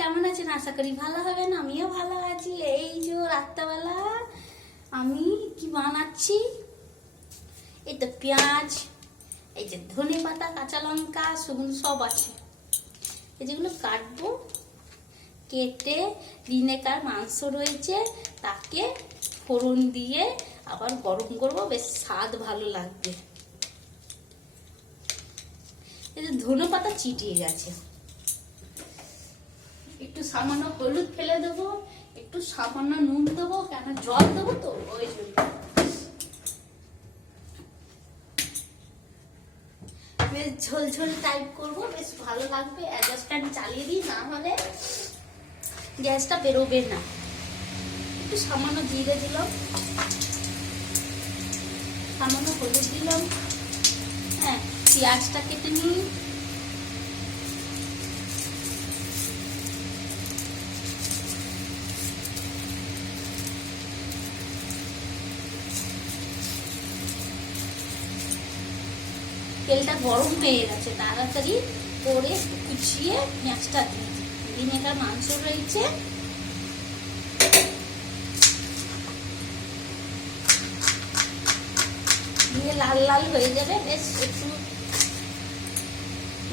কেমন আছেন? আশা করি ভালো হবেন। আমিও ভালো আছি। এই যে রাত্রেবেলা আমি কি বানাচ্ছি, এই তো পেঁয়াজ, এই যে ধনে পাতা, কাঁচা লঙ্কা, শুকনো সব আছে। এই যেগুলো কাটবো, কেটে দিনেকার মাংস রয়েছে তাকে ফোড়ন দিয়ে আবার গরম করবো, বেশ স্বাদ ভালো লাগবে। এই যে ধনে পাতা চিটিয়ে গেছে, একটু সামান্য হলুদ ফেলে দেবো, একটু সামান্য নুন দেবো, কেন জল দেবো তো ওই জন্য। বেশ ঝোলঝোল টাইপ করবো, বেশ ভালো লাগবে। গ্যাসটা আমি চালিয়ে দিই, না হলে গ্যাসটা বেরোবে না। একটু সামান্য জিরে দিলাম, সামান্য হলুদ দিলাম, হ্যাঁ পেঁয়াজটা কেটে নিই, তেলটা গরম হয়ে গেছে, তাড়াতাড়ি করে কুচিয়ে পেঁয়াজটা দিই। দিনেকার মাংস রয়েছে, দিয়ে লাল লাল হয়ে যাবে। বেশ একটু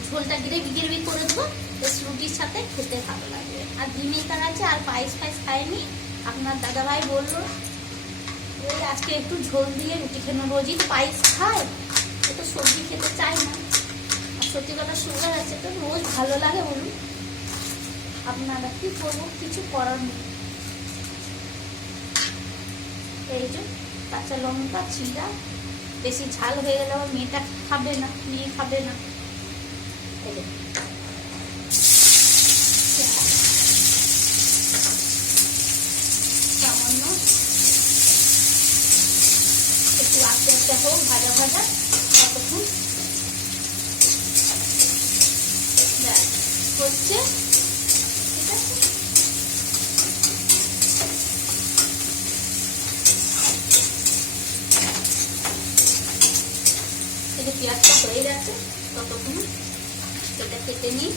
ঝোলটা গ্রেভি গ্রেভি করে দেবো, বেশ রুটির সাথে খেতে ভালো লাগবে। আর দিনেকার আছে, আর পায়েস ফাইস খাইনি। আপনার দাদাভাই বললো ওই আজকে একটু ঝোল দিয়ে রুটি খেয়ে, রোজই তো পায়েস খায়, তো সবজি খেতে চাই না। আর সত্যি কথা সুগার আছে, তো রোজ ভালো লাগে বলুন, আপনারা কি করবো, কিছু করার নেই। এই যে কাঁচা লঙ্কা চিরা, বেশি ঝাল হয়ে গেলে আমার মেয়েটা খাবে না, মেয়ে খাবে না। এই যে সামান্য একটু আস্তে আস্তে হোক, ভাজা ভাজা ততক্ষণ হচ্ছে, ঠিক আছে। এই যে পেঁয়াজটা হয়ে গেছে, ততক্ষণ এটা কেটে নিই।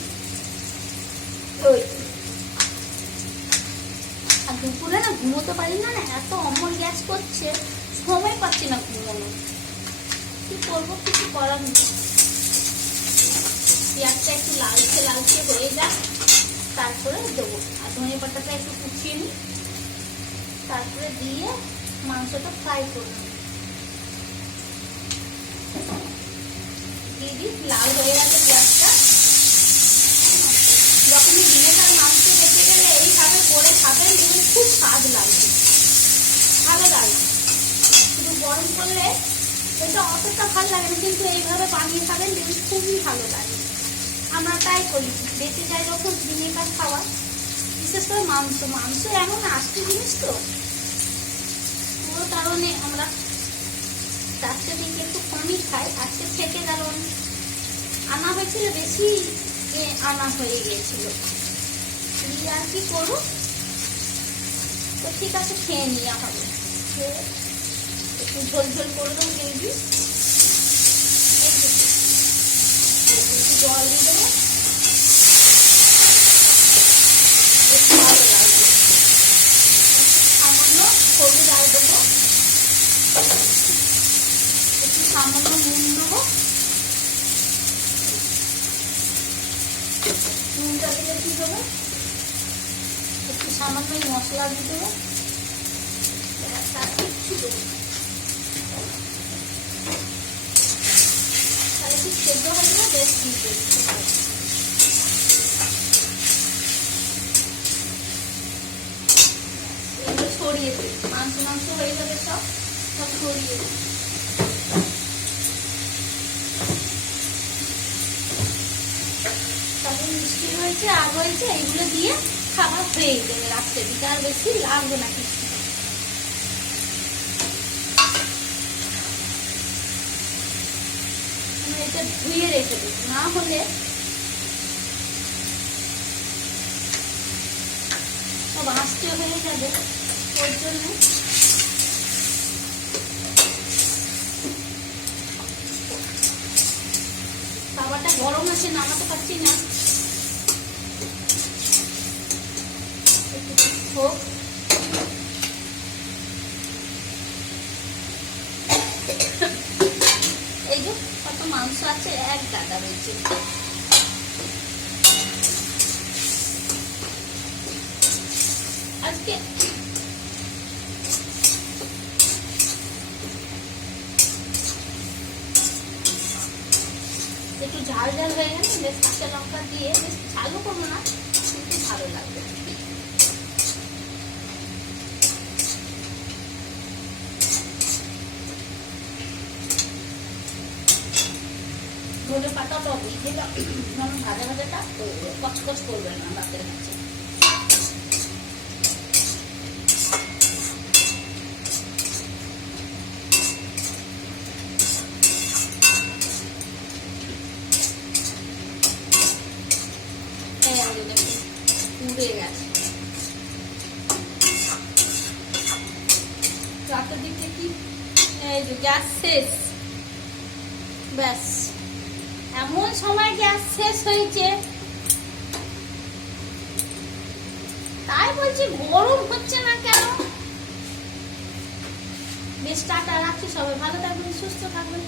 ওই আর দুপুরে না ঘুমোতে পারি না, এত অমর গ্যাস করছে, সময় পাচ্ছি না ঘুমানো। কি করবো, কিছু করার নেই। পেঁয়াজটা একটু লালচে লালচে হয়ে যাক, তারপরে দেবো। আর ধনে পাতাটা একটু কুচিয়ে নিই, তারপরে দিয়ে মাংসটা ফ্রাই করবো। দিয়ে দিই, লাল হয়ে গেছে পেঁয়াজটা। যখনই দিনেকার মাংস রেখে গেলে এইভাবে করে খাবেন, দেখবেন খুব স্বাদ লাগবে, ভালো লাগবে। শুধু গরম করলে এটা অতটা ভালো লাগে না, কিন্তু এইভাবে বানিয়ে খাবেন, দেখবেন খুবই ভালো লাগে। আমরা তাই করি, বেঁচে যায় যখন দিনেকার খাওয়া, বিশেষ করে মাংস। মাংস এমন আস্তে জিনিস তো, ওর কারণে আমরা চারটে দিকে একটু কমই খাই। আজকে থেকে গেল, আনা হয়েছিল বেশি, আনা হয়ে গিয়েছিল, আর কি করবো, তো ঠিক আছে খেয়ে নেওয়া হবে। একটু ঝোল ঝোল করে দেবো, গ্রেভি একটু জল দিয়ে দেবো, একটু ভালো লাগবে। সামান্য হলুদ আর দেবো, একটু সামান্য নুন দেবো। নুনটা দিলে কি দেবো, একটু সামান্য মশলা দিয়ে দেবো, কিচ্ছু দেবো, তাহলে কি সেদ্ধ হয়ে যাবে, বেশ দিয়ে এগুলো ছড়িয়ে দিই। মাংস মাংস হয়ে যাবে, সব সব ছড়িয়ে দিই। তখন মিষ্টি হয়েছে, আগ হয়েছে, এইগুলো দিয়ে খাবার হয়ে যাবে রাত্রে দিকে, আর বেশি লাগবে না কিছু। এটা ধুয়ে রেখে দেবো, না হলে সব আস্তে হয়ে যাবে, ওর জন্য তাওয়াটা গরম আছে, নামাতে পারছি না। হোক। এই যে কত মাংস আছে, এক গাদা রয়েছে। আজকে একটু ঝাল ঝাল হয়ে গেলে বেশ কাঁচা লঙ্কা দিয়ে, বেশ ঝালও করবো না, কিন্তু ভালো লাগবে। ধনে পাতাটা দিয়ে দিলাম, ভাজা ভাজাটা কচকচ করবে না ভাতের কাছে। পুড়ে গেছে। রাতের দিকে কি গ্যাস শেষ, ব্যাস এমন সময় গ্যাস শেষ হয়েছে, তাই বলছি গরম হচ্ছে না কেন। বেশ টাটা, রাখছি, সবাই ভালো থাকবেন, সুস্থ থাকবেন।